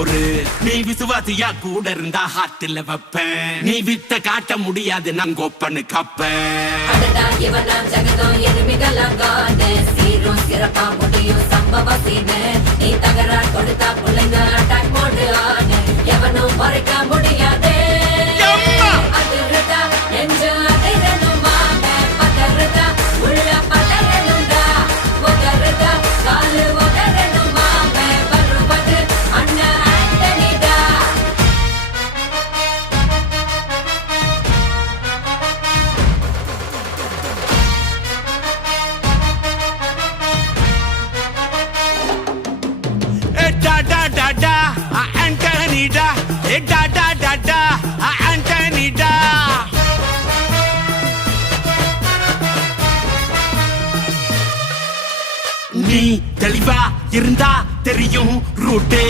பொறு. நீ விசுவாசியா கூட இருந்தா ஹார்ட்ல வைப்பேன். நீ வித்த காட்ட முடியாது நான் கோப்பனு கப்பேன். ஜகதம் எருமிகளாகாது சீரும் சிறப்பா முடியும் சம்பவ சீனு. நீ தகரா கொடுத்தா பிள்ளைங்க அட்டாக் மோடு ஆடு எவனும் மறைக்க முடியாது. அதிருதா நெஞ்சு அதிரணும் வாங்க பதறுதா உள்ள பதறணும்டா. உதறுதா காலு உதறணும் வாங்க வருவது அண்ணன் ஆண்டனிடா. Da da da da, Anthony da. Da da da da, Anthony da. நீ தெளிவா இருந்தா தெரியும் ரூட்டே.